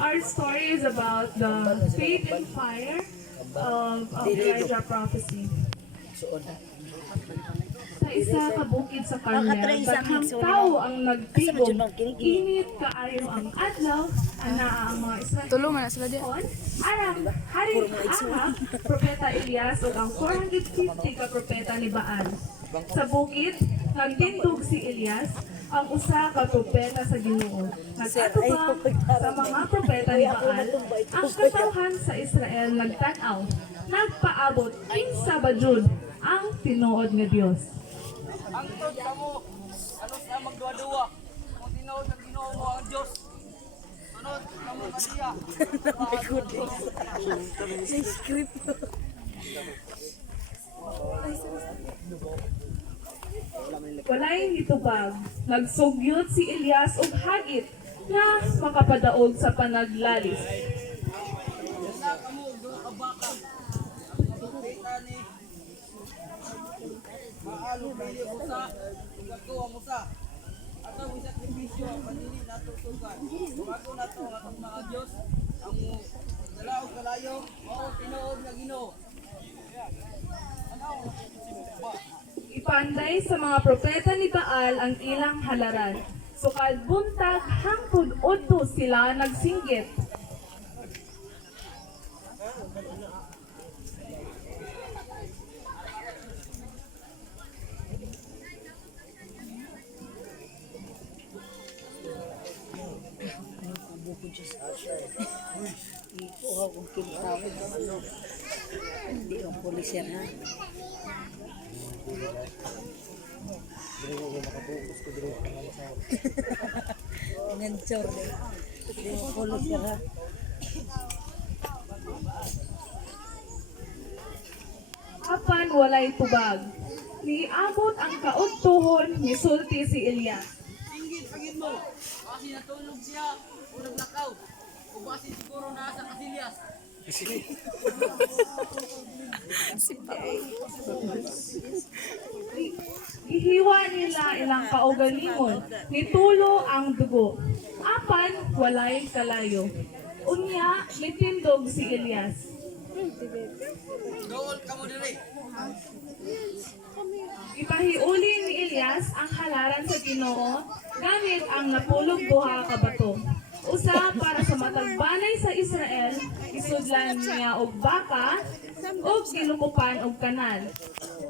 Our story is about the faith and fire of Elijah prophecy. Sa isa ka bukid sa Carmel, daghang tao ang nagtigom. Init kaayo ang adlaw, ana ang mga Israel. Tulungan na sila diyan. Arang Haring Ahab, propeta Elias ug ang 450 ka propeta ni Baal. Sa bukid, nagtindog si Elias, ang usa ka propeta sa Ginoo. Nagkatubang sa mga propeta ni Baal, ang katawhan sa Israel nagtan-aw, nagpaabot kinsa ba jud ang tinuod nga Dios. Angtod kamo, ano sa magduwa-duwa? Kung tinuod ng Ginoo mo ang Dios. Sunod kamo kadiya. Walay nitubag, nagsugyot si Elias og hagit na makapadaog sa panaglalis. Na kamo duha ka baka. Kita ni maalo pili mo sa gagawa mo sa ato ang sakripisyo panili nato tugan. Bago nato ang atong mga Dios ang dalaw kalayo mao tinuod nga Ginoo. Ipanday sa mga propeta ni Baal ang ilang halaran. Sukad buntag hangtod udto sila nagsinggit. Hindi ang pulisya ha. Ngancor deh. Hindi ang pulisya ha. Apan walay tubag. Niabot ang kaudtuhon ni sulti si Elias. Singgit pagid mo. Kasi natulog siya o naglakaw. O basi siguro nasa kasilyas. Ihiwa nila ilang kaugalingon, nitulo ang dugo. Apan walay kalayo. Unya nitindog si Elias. Gawol kamo diri. Ipahiuli ni Elias ang halaran sa Ginoo gamit ang napulog duha ka bato. Usa para sa matagbanay sa Israel, isudlan niya og baka ug gilukupan og kanal.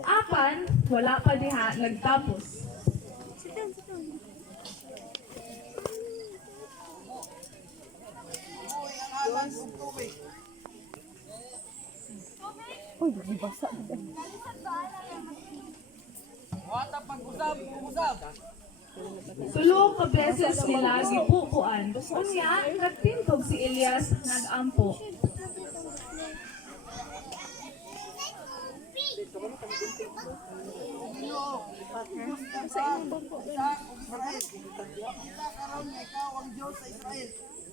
Apan wala pa diha nagtapos. Alan ug tubig. Uy, basa. Wata pag-usab, usab. Tulo ka beses nila gipupuan. Unya nagtindog si Elias nagampo. Sa imong Israel. Kita karon nga ikaw ang Dios sa Israel.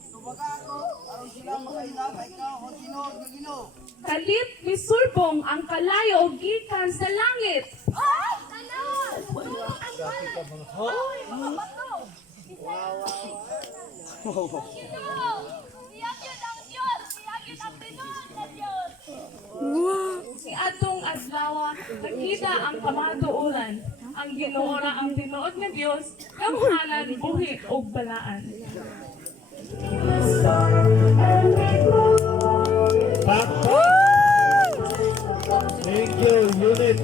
Tubaga ako aron sila makailap ikaw ang tinuod nga Ginoo. Kalit misulbong ang kalayo gikan sa langit. Ay! Ano? Ay, mga bato! Ginoo! Iyagin ang Diyos! Iyagin ang tinuod na Diyos! Si atong adlaw nakita ang kamatuoran. Ang Ginoo ra ang tinuod nga Dios, gamhanan buhi ug balaan. Thank you, Unit